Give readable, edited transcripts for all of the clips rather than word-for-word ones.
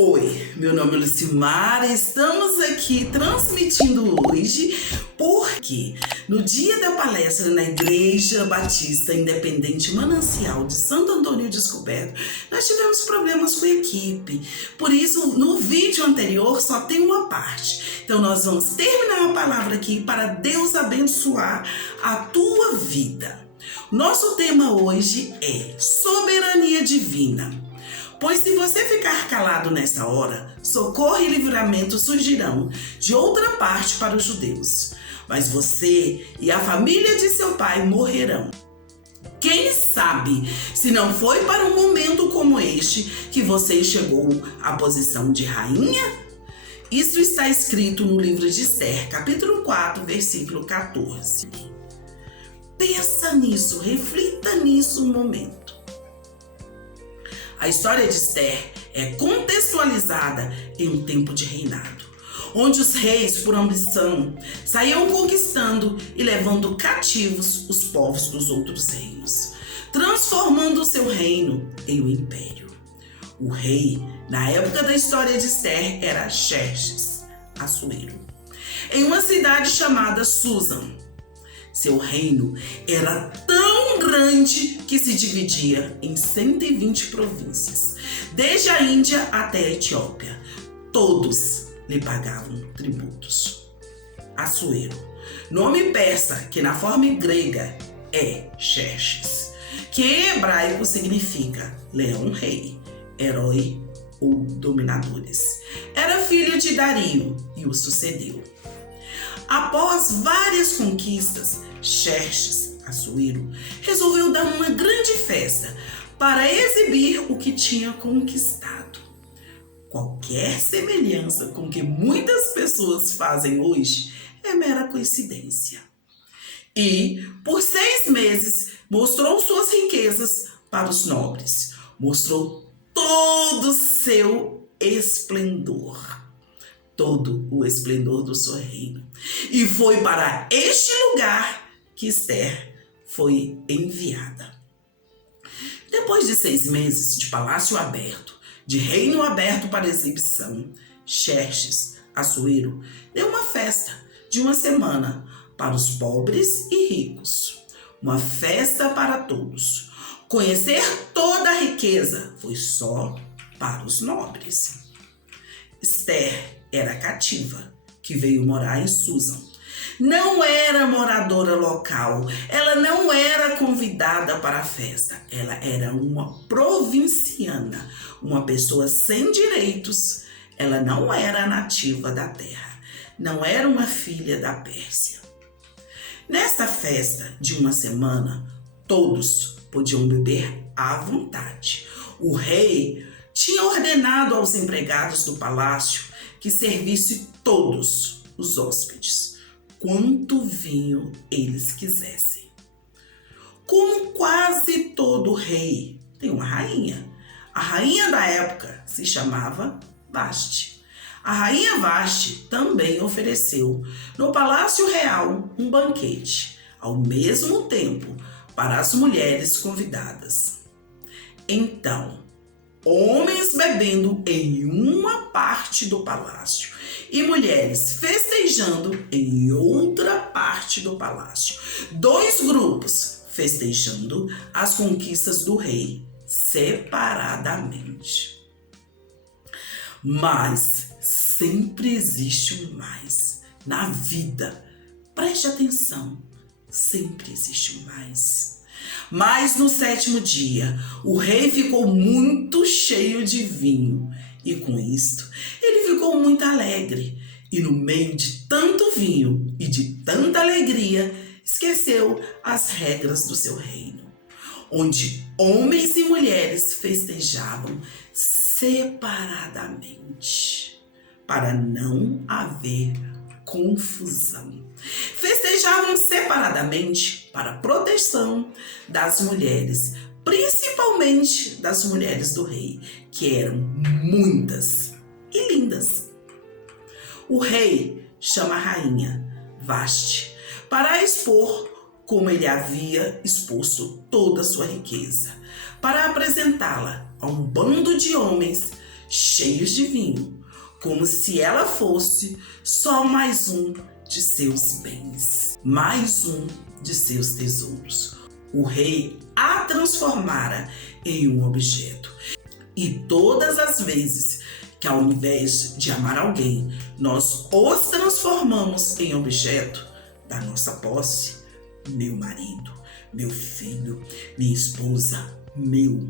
Oi, meu nome é Lucimara, estamos aqui transmitindo hoje porque no dia da palestra na Igreja Batista Independente Manancial de Santo Antônio Descoberto, nós tivemos problemas com a equipe. Por isso, no vídeo anterior só tem uma parte. Então nós vamos terminar a palavra aqui para Deus abençoar a tua vida. Nosso tema hoje é soberania divina. Pois se você ficar calado nessa hora, socorro e livramento surgirão de outra parte para os judeus. Mas você e a família de seu pai morrerão. Quem sabe se não foi para um momento como este que você chegou à posição de rainha? Isso está escrito no livro de Esther, capítulo 4, versículo 14. Pensa nisso, reflita nisso um momento. A história de Esther é contextualizada em um tempo de reinado, onde os reis, por ambição, saíam conquistando e levando cativos os povos dos outros reinos, transformando o seu reino em um império. O rei, na época da história de Esther, era Xerxes, Assuero, em uma cidade chamada Susa. Seu reino era tão grande que se dividia em 120 províncias, desde a Índia até a Etiópia. Todos lhe pagavam tributos. Assuero, nome persa que na forma grega é Xerxes, que em hebraico significa leão-rei, herói ou dominadores. Era filho de Dario e o sucedeu. Após várias conquistas, Xerxes, Assuero, resolveu dar uma grande festa para exibir o que tinha conquistado. Qualquer semelhança com o que muitas pessoas fazem hoje é mera coincidência. E, por 6 meses, mostrou suas riquezas para os nobres. Mostrou todo o seu esplendor. Todo o esplendor do seu reino. E foi para este lugar que Esther foi enviada. Depois de 6 meses de palácio aberto, de reino aberto para exibição, Xerxes, Assuero, deu uma festa de uma semana para os pobres e ricos. Uma festa para todos. Conhecer toda a riqueza foi só para os nobres. Esther era cativa, que veio morar em Susa. Não era moradora local, ela não era convidada para a festa. Ela era uma provinciana, uma pessoa sem direitos. Ela não era nativa da terra, não era uma filha da Pérsia. Nesta festa de uma semana, todos podiam beber à vontade. O rei tinha ordenado aos empregados do palácio que servisse todos os hóspedes, quanto vinho eles quisessem. Como quase todo rei tem uma rainha, a rainha da época se chamava Vasti. A rainha Vasti também ofereceu no Palácio Real um banquete, ao mesmo tempo para as mulheres convidadas. Então, homens bebendo em uma parte do palácio e mulheres festejando em outra parte do palácio. 2 grupos festejando as conquistas do rei separadamente. Mas sempre existe um mais na vida. Preste atenção, sempre existe um mais. Mas no 7º dia, o rei ficou muito cheio de vinho e com isto ele ficou muito alegre. E no meio de tanto vinho e de tanta alegria, esqueceu as regras do seu reino, onde homens e mulheres festejavam separadamente, para não haver confusão. Festejavam separadamente para a proteção das mulheres, principalmente das mulheres do rei, que eram muitas e lindas. O rei chama a rainha Vasti para expor como ele havia exposto toda a sua riqueza, para apresentá-la a um bando de homens cheios de vinho, como se ela fosse só mais um de seus bens, mais um de seus tesouros. O rei a transformara em um objeto. E todas as vezes que, ao invés de amar alguém, nós os transformamos em objeto da nossa posse, meu marido, meu filho, minha esposa, meu,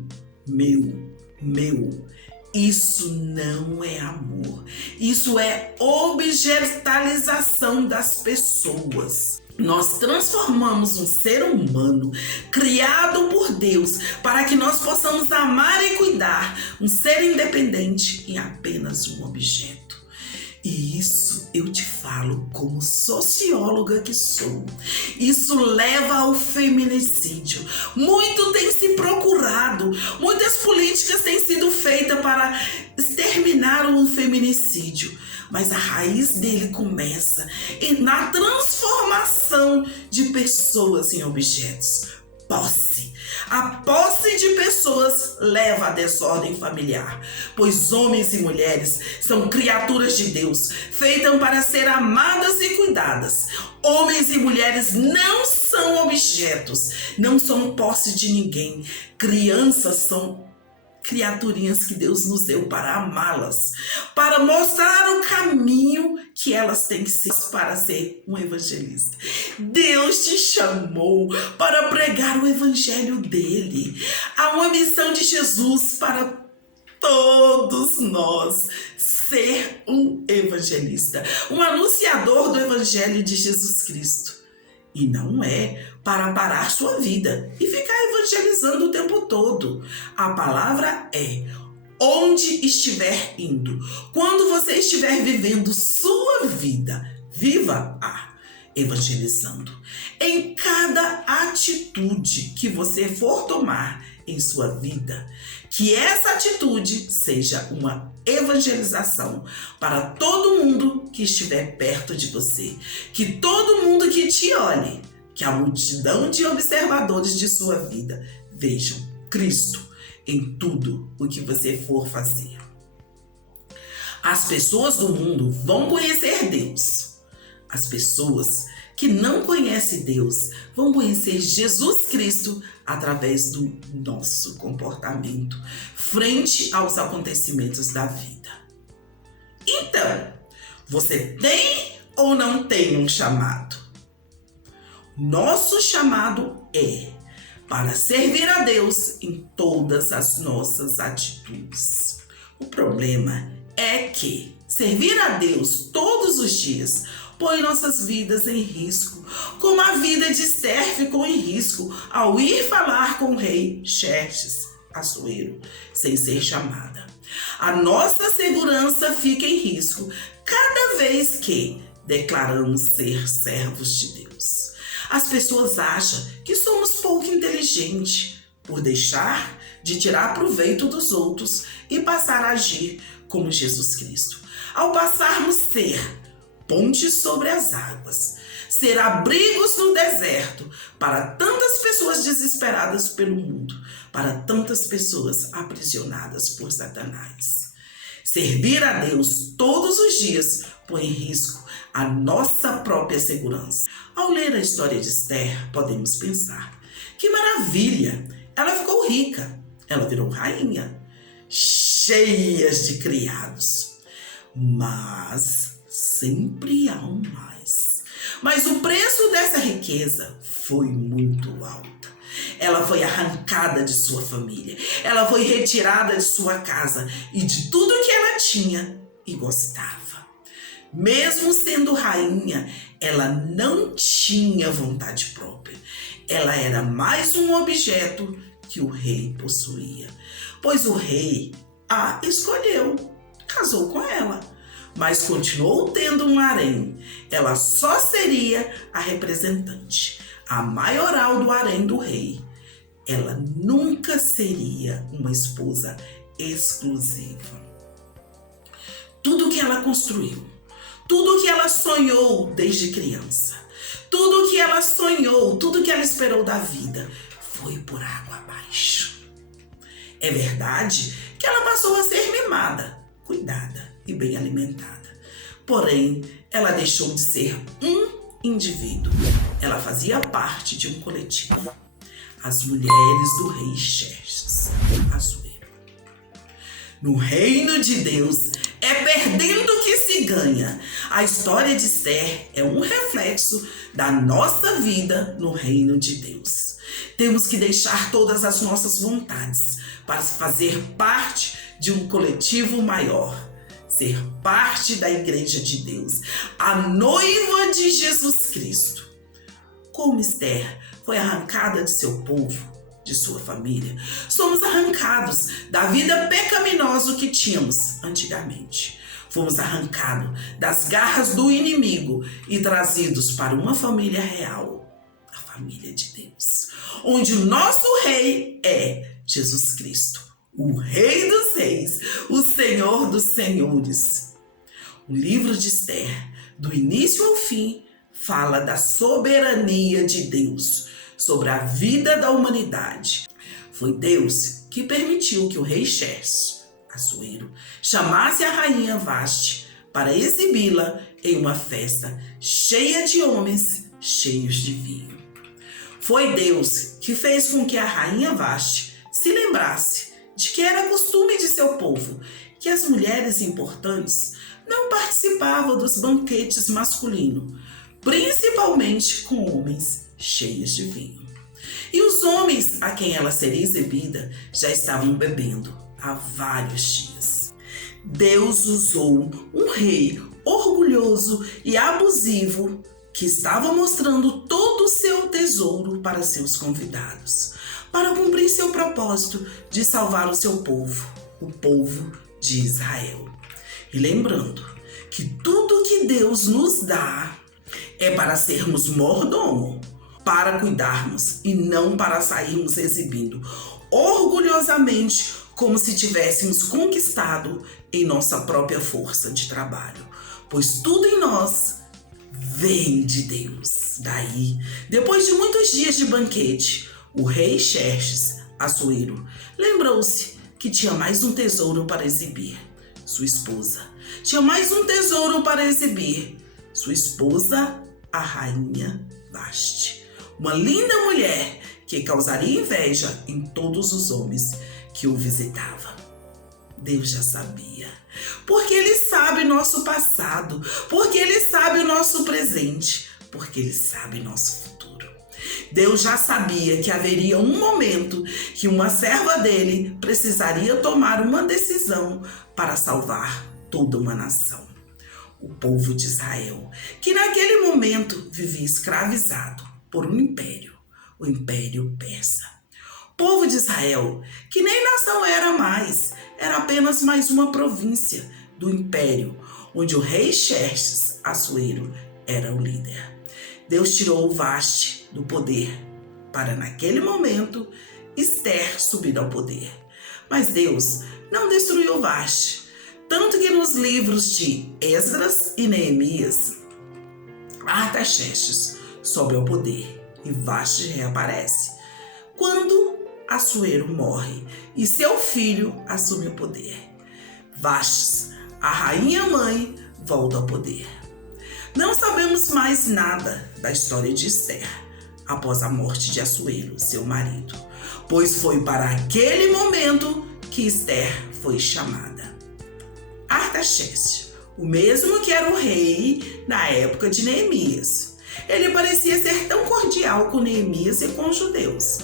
isso não é amor. Isso é objetalização das pessoas. Nós transformamos um ser humano criado por Deus para que nós possamos amar e cuidar, um ser independente, em apenas um objeto. E isso eu te falo como socióloga que sou. Isso leva ao feminicídio. Muito tem se procurado, muitas políticas têm sido feitas para exterminar o feminicídio. Mas a raiz dele começa na transformação de pessoas em objetos. Posse. A posse de pessoas leva à desordem familiar, pois homens e mulheres são criaturas de Deus, feitas para ser amadas e cuidadas. Homens e mulheres não são objetos, não são posse de ninguém. Crianças são criaturinhas que Deus nos deu para amá-las, para mostrar o caminho que elas têm que ser para ser um evangelista. Deus te chamou para pregar o evangelho dele. Há uma missão de Jesus para todos nós, ser um evangelista, um anunciador do evangelho de Jesus Cristo. E não é para parar sua vida e ficar evangelizando o tempo todo. A palavra é: onde estiver indo, quando você estiver vivendo sua vida, viva-a evangelizando. Em cada atitude que você for tomar em sua vida, que essa atitude seja uma evangelização para todo mundo que estiver perto de você, que todo mundo que te olhe, que a multidão de observadores de sua vida vejam Cristo em tudo o que você for fazer. As pessoas do mundo vão conhecer Deus. As pessoas que não conhecem Deus vão conhecer Jesus Cristo através do nosso comportamento frente aos acontecimentos da vida. Então, você tem ou não tem um chamado? Nosso chamado é para servir a Deus em todas as nossas atitudes. O problema é que servir a Deus todos os dias põe nossas vidas em risco, como a vida de Esther ficou em risco ao ir falar com o rei Xerxes Assuero, sem ser chamada. A nossa segurança fica em risco cada vez que declaramos ser servos de Deus. As pessoas acham que somos pouco inteligentes por deixar de tirar proveito dos outros e passar a agir como Jesus Cristo. Ao passarmos a ser pontes sobre as águas, ser abrigos no deserto para tantas pessoas desesperadas pelo mundo, para tantas pessoas aprisionadas por Satanás. Servir a Deus todos os dias põe em risco a nossa própria segurança. Ao ler a história de Esther, podemos pensar: que maravilha! Ela ficou rica, ela virou rainha, cheia de criados. Mas sempre há um mais. Mas o preço dessa riqueza foi muito alto. Ela foi arrancada de sua família. Ela foi retirada de sua casa e de tudo que ela tinha e gostava. Mesmo sendo rainha, ela não tinha vontade própria. Ela era mais um objeto que o rei possuía, pois o rei a escolheu, casou com ela, mas continuou tendo um harém. Ela só seria a representante, a maioral do harém do rei. Ela nunca seria uma esposa exclusiva. Tudo que ela construiu, tudo que ela sonhou desde criança, tudo que ela sonhou, tudo que ela esperou da vida, foi por água abaixo. É verdade que ela passou a ser mimada, cuidada e bem alimentada. Porém, ela deixou de ser um indivíduo. Ela fazia parte de um coletivo. As mulheres do rei Xerxes Assuero. No reino de Deus, é perdendo que se ganha. A história de Esther é um reflexo da nossa vida no reino de Deus. Temos que deixar todas as nossas vontades para fazer parte de um coletivo maior. Ser parte da Igreja de Deus, a noiva de Jesus Cristo. Como Esther foi arrancada de seu povo, de sua família, somos arrancados da vida pecaminosa que tínhamos antigamente. Fomos arrancados das garras do inimigo e trazidos para uma família real, a família de Deus, onde o nosso rei é Jesus Cristo, o Rei dos Reis, o Senhor dos Senhores. O livro de Esther, do início ao fim, fala da soberania de Deus sobre a vida da humanidade. Foi Deus que permitiu que o rei Xerxes Assuero chamasse a rainha Vasti para exibi-la em uma festa cheia de homens cheios de vinho. Foi Deus que fez com que a rainha Vasti se lembrasse de que era costume de seu povo que as mulheres importantes não participavam dos banquetes masculinos, principalmente com homens cheios de vinho. E os homens a quem ela seria exibida já estavam bebendo há vários dias. Deus usou um rei orgulhoso e abusivo que estava mostrando todo o seu tesouro para seus convidados, para cumprir seu propósito de salvar o seu povo, o povo de Israel. E lembrando que tudo que Deus nos dá é para sermos mordomo, para cuidarmos e não para sairmos exibindo orgulhosamente como se tivéssemos conquistado em nossa própria força de trabalho, pois tudo em nós vem de Deus. Daí, depois de muitos dias de banquete, o rei Xerxes Assuero lembrou-se que tinha mais um tesouro para exibir, sua esposa. Tinha mais um tesouro para exibir, sua esposa, a rainha Vasti. Uma linda mulher que causaria inveja em todos os homens que o visitavam. Deus já sabia, porque Ele sabe nosso passado, porque Ele sabe o nosso presente, porque Ele sabe nosso futuro. Deus já sabia que haveria um momento que uma serva dele precisaria tomar uma decisão para salvar toda uma nação. O povo de Israel, que naquele momento vivia escravizado por um império, o Império Persa. O povo de Israel, que nem nação era mais, era apenas mais uma província do império, onde o rei Xerxes Assuero era o líder. Deus tirou o Vasti do poder, para naquele momento Esther subir ao poder. Mas Deus não destruiu Vasti, tanto que nos livros de Esdras e Neemias, Artaxerxes sobe ao poder e Vasti reaparece quando Assuero morre e seu filho assume o poder. Vasti, a rainha mãe, volta ao poder. Não sabemos mais nada da história de Esther após a morte de Assuero, seu marido, pois foi para aquele momento que Esther foi chamada. Artaxerxes, o mesmo que era o rei na época de Neemias. Ele parecia ser tão cordial com Neemias e com os judeus.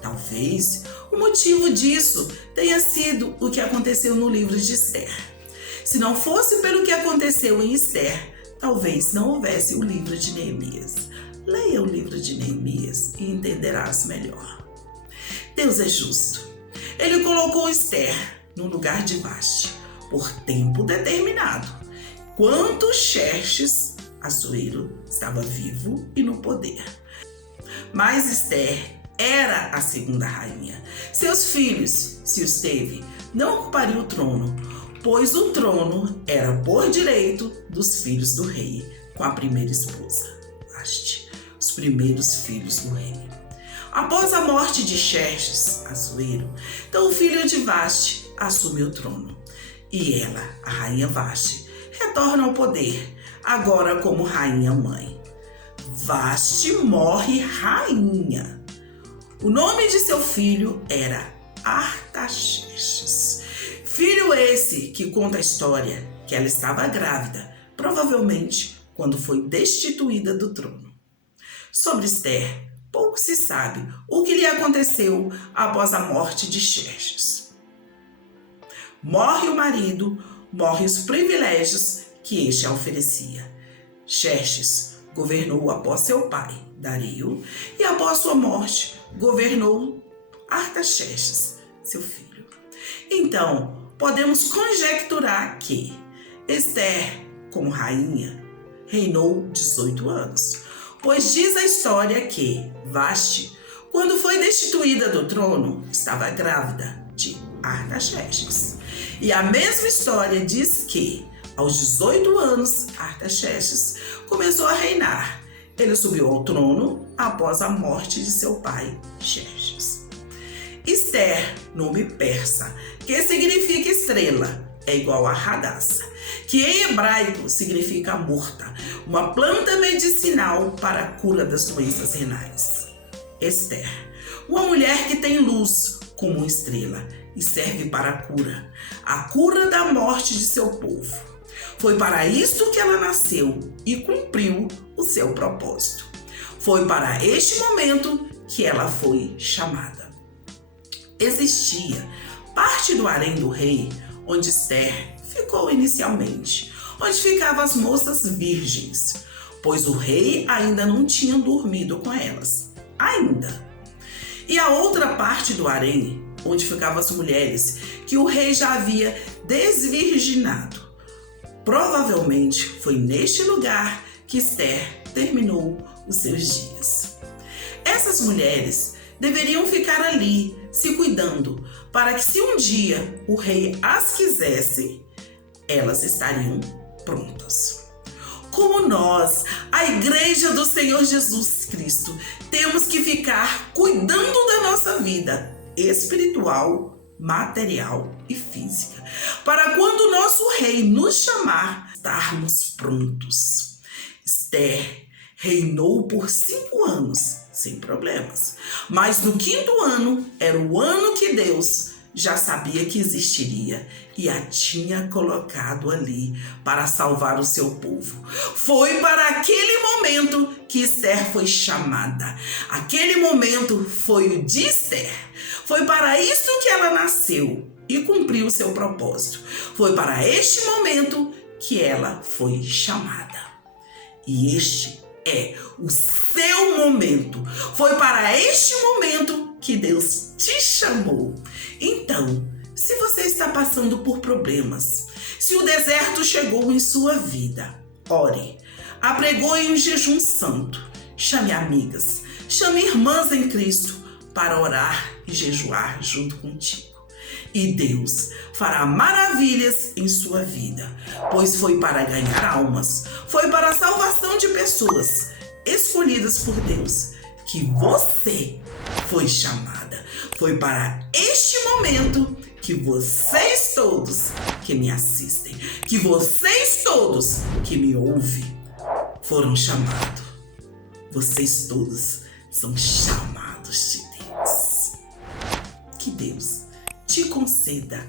Talvez o motivo disso tenha sido o que aconteceu no livro de Esther. Se não fosse pelo que aconteceu em Esther, talvez não houvesse o livro de Neemias. Leia o livro de Neemias e entenderás melhor. Deus é justo. Ele colocou Esther no lugar de Vasti por tempo determinado, enquanto Xerxes Assuero estava vivo e no poder. Mas Esther era a segunda rainha. Seus filhos, se os teve, não ocupariam o trono, pois o trono era por direito dos filhos do rei, com a primeira esposa, Vasti, os primeiros filhos do rei. Após a morte de Xerxes, Assuero, então o filho de Vaste assume o trono. E ela, a rainha Vaste, retorna ao poder, agora como rainha-mãe. Vaste morre rainha. O nome de seu filho era Artaxerxes. Filho esse que conta a história que ela estava grávida, provavelmente quando foi destituída do trono. Sobre Esther, pouco se sabe o que lhe aconteceu após a morte de Xerxes. Morre o marido, morrem os privilégios que este a oferecia. Xerxes governou após seu pai, Dario, e após sua morte, governou Artaxerxes, seu filho. Então, podemos conjecturar que Esther, como rainha, reinou 18 anos, pois diz a história que Vaste, quando foi destituída do trono, estava grávida de Artaxerxes. E a mesma história diz que, aos 18 anos, Artaxerxes começou a reinar. Ele subiu ao trono após a morte de seu pai, Xerxes. Esther, nome persa, que significa estrela, é igual a Hadassah, que em hebraico significa morta, uma planta medicinal para a cura das doenças renais. Esther, uma mulher que tem luz como uma estrela e serve para a cura da morte de seu povo. Foi para isto que ela nasceu e cumpriu o seu propósito. Foi para este momento que ela foi chamada. Existia parte do harém do rei onde Esther ficou inicialmente, onde ficavam as moças virgens, pois o rei ainda não tinha dormido com elas. Ainda. E a outra parte do harém, onde ficavam as mulheres que o rei já havia desvirginado. Provavelmente foi neste lugar que Esther terminou os seus dias. Essas mulheres deveriam ficar ali, se cuidando, para que se um dia o rei as quisesse, elas estariam prontas. Como nós, a Igreja do Senhor Jesus Cristo, temos que ficar cuidando da nossa vida espiritual, material e física, para quando o nosso rei nos chamar, estarmos prontos. Esther reinou por 5 anos, sem problemas, mas no 5º ano era o ano que Deus já sabia que existiria e a tinha colocado ali para salvar o seu povo. Foi para aquele momento que Esther foi chamada. Aquele momento foi o de Esther. Foi para isso que ela nasceu e cumpriu o seu propósito. Foi para este momento que ela foi chamada. E este é o seu momento. Foi para este momento que Deus te chamou. Então, se você está passando por problemas, se o deserto chegou em sua vida, ore, apregoe um jejum santo, chame amigas, chame irmãs em Cristo para orar e jejuar junto contigo. E Deus fará maravilhas em sua vida, pois foi para ganhar almas, foi para a salvação de pessoas escolhidas por Deus que você foi chamada. Foi para este momento que vocês todos que me assistem, que vocês todos que me ouvem, foram chamados. Vocês todos são chamados de Deus. Que Deus te conceda